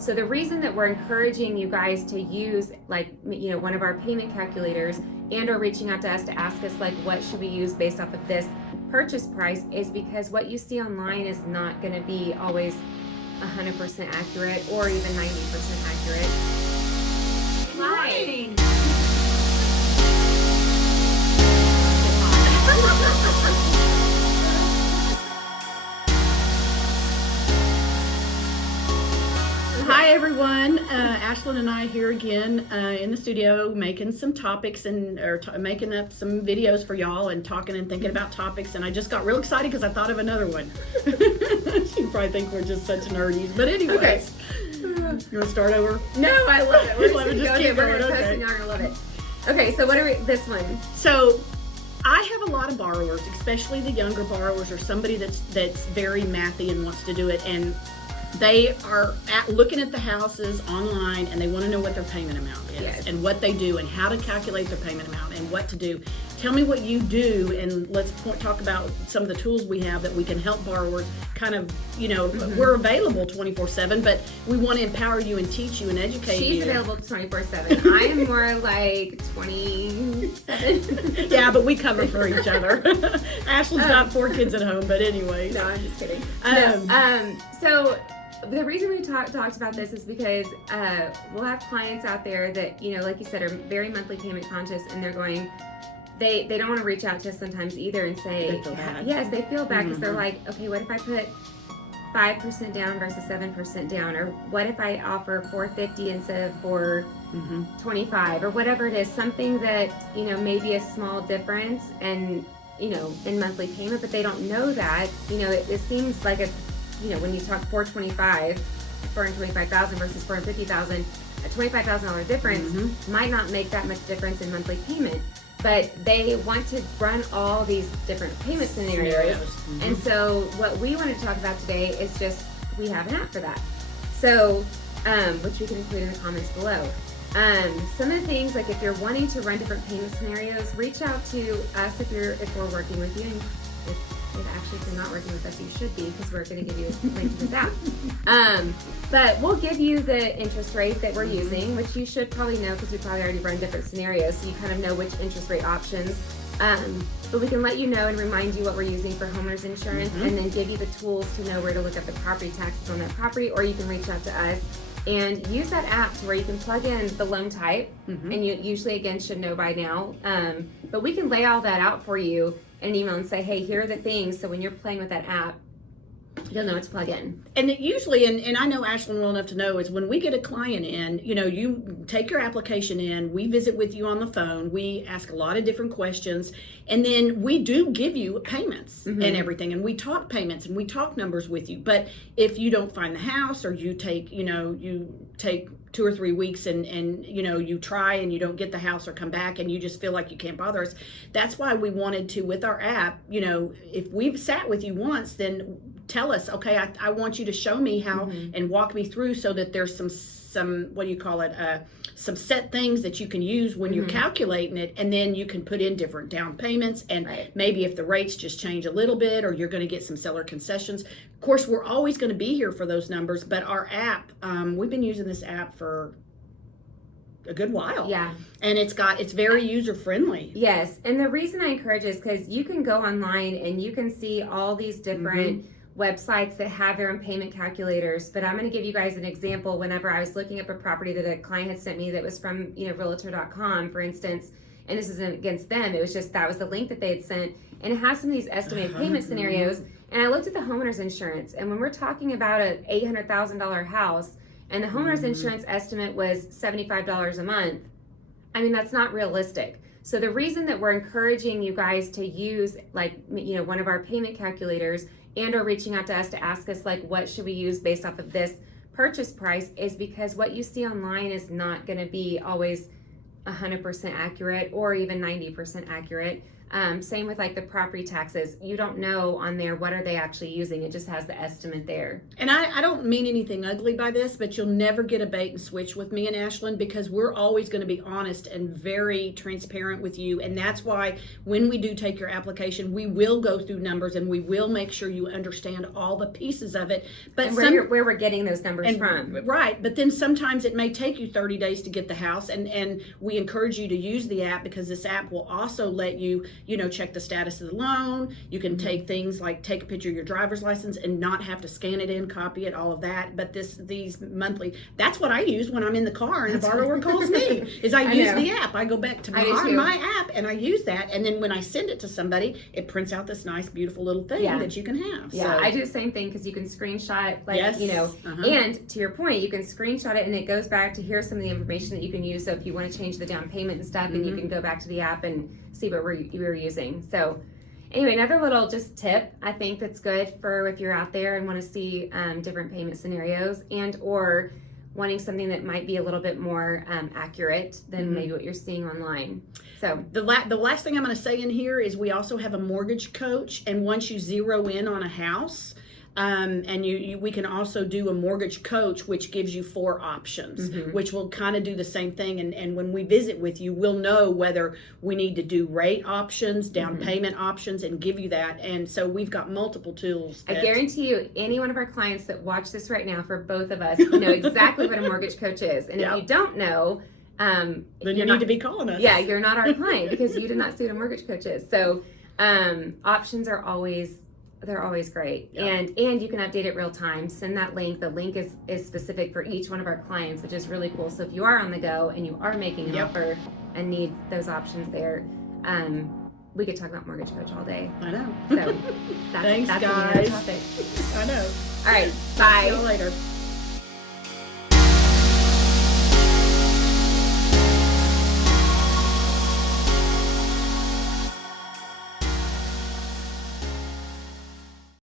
So the reason that we're encouraging you guys to use one of our payment calculators and or reaching out to us to ask us what should we use based off of this purchase price is because what you see online is not going to be always 100% accurate or even 90% accurate. Hi. Hi everyone, Ashlynn and I here again in the studio making some topics and making up some videos for y'all and talking and thinking about topics, and I just got real excited because I thought of another one. You probably think we're just such nerdies, but anyways. Okay. You want to start over? No, I love it. We're just Love it, gonna just go keep here. We're going, gonna post okay. and y'all are gonna love it. Okay, so what are we? This one. So I have a lot of borrowers, especially the younger borrowers or somebody that's very mathy and wants to do it, and they are looking at the houses online and they want to know what their payment amount is. Yes. And what they do and how to calculate their payment amount and what to do. Tell me what you do, and let's talk about some of the tools we have that we can help borrowers kind of, we're available 24/7, but we want to empower you and teach you and educate you. She's available 24/7. I am more like 27. Yeah, but we cover for each other. Ashlyn's got 4 kids at home, but anyways. No, I'm just kidding. So the reason we talked about this is because we'll have clients out there that, like you said, are very monthly payment conscious, and they're going, they don't want to reach out to us sometimes either and say, They feel bad. Yes, they feel bad because they're like, okay, what if I put 5% down versus 7% down, or what if I offer $450 instead of $425, or whatever it is, something that maybe a small difference and in monthly payment, but they don't know that it seems like when you talk $425,000 versus $450,000, a $25,000 difference might not make that much difference in monthly payment. But they want to run all these different payment scenarios. And so what we want to talk about today is just, we have an app for that. So, which we can include in the comments below. Some of the things, like if you're wanting to run different payment scenarios, reach out to us if we're working with you. And if you're not working with us, you should be, because we're going to give you a link to this app. But we'll give you the interest rate that we're using, which you should probably know because we probably already run different scenarios, so you kind of know which interest rate options. But we can let you know and remind you what we're using for homeowners insurance, and then give you the tools to know where to look up the property taxes on that property, or you can reach out to us and use that app to where you can plug in the loan type, and you usually, again, should know by now. But we can lay all that out for you in an email and say, hey, here are the things, so when you're playing with that app, you'll know what to plug in. And it usually, and I know Ashlynn well enough to know, is when we get a client in, you take your application in, we visit with you on the phone, we ask a lot of different questions, and then we do give you payments and everything, and we talk payments and we talk numbers with you. But if you don't find the house, or you take 2 or 3 weeks and you try and you don't get the house, or come back and you just feel like you can't bother us, that's why we wanted to, with our app, if we've sat with you once, then tell us, okay, I want you to show me how and walk me through, so that there's some what do you call it, some set things that you can use when you're calculating it, and then you can put in different down payments, and maybe if the rates just change a little bit, or you're going to get some seller concessions. Of course, we're always going to be here for those numbers, but our app, we've been using this app for a good while. Yeah. And it's very user friendly. Yes. And the reason I encourage is because you can go online and you can see all these different websites that have their own payment calculators. But I'm going to give you guys an example. Whenever I was looking up a property that a client had sent me that was from realtor.com, for instance, and this isn't against them, it was just that was the link that they had sent, and it has some of these estimated payment scenarios. And I looked at the homeowner's insurance, and when we're talking about an $800,000 house and the homeowner's insurance estimate was $75 a month, I mean, that's not realistic. So the reason that we're encouraging you guys to use one of our payment calculators and or reaching out to us to ask us what should we use based off of this purchase price is because what you see online is not going to be always 100% accurate or even 90% accurate. Same with like the property taxes. You don't know on there what are they actually using. It just has the estimate there. And I don't mean anything ugly by this, but you'll never get a bait and switch with me and Ashlynn, because we're always going to be honest and very transparent with you. And that's why when we do take your application, we will go through numbers and we will make sure you understand all the pieces of it. But And where we're getting those numbers from. Right, but then sometimes it may take you 30 days to get the house, and we encourage you to use the app, because this app will also let you, check the status of the loan. You can take things like take a picture of your driver's license and not have to scan it in, copy it, all of that. But these monthly, that's what I use when I'm in the car and the borrower calls me, is I use the app. I go back to my app and I use that, and then when I send it to somebody, it prints out this nice, beautiful little thing that you can have. Yeah, so, I do the same thing, because you can screenshot, like, Yes. And to your point, you can screenshot it and it goes back to here's some of the information that you can use. So if you want to change the down payment and stuff, and you can go back to the app and see what you were using. So anyway, another little just tip I think that's good for if you're out there and want to see different payment scenarios, and or wanting something that might be a little bit more accurate than maybe what you're seeing online. So the last thing I'm going to say in here is we also have a mortgage coach, and once you zero in on a house, and we can also do a mortgage coach, which gives you 4 options, which will kind of do the same thing. And when we visit with you, we'll know whether we need to do rate options, down payment options, and give you that. And so we've got multiple tools. I guarantee you, any one of our clients that watch this right now, for both of us, know exactly what a mortgage coach is. And if you don't know, then you need to be calling us. Yeah, you're not our client, because you did not see what a mortgage coach is. So options are always great. And you can update it real time. Send that link. The link is specific for each one of our clients, which is really cool. So if you are on the go and you are making an offer and need those options there, we could talk about mortgage coach all day. I know. So Thanks, that's guys. topic. I know. All right, Talk to bye. you later.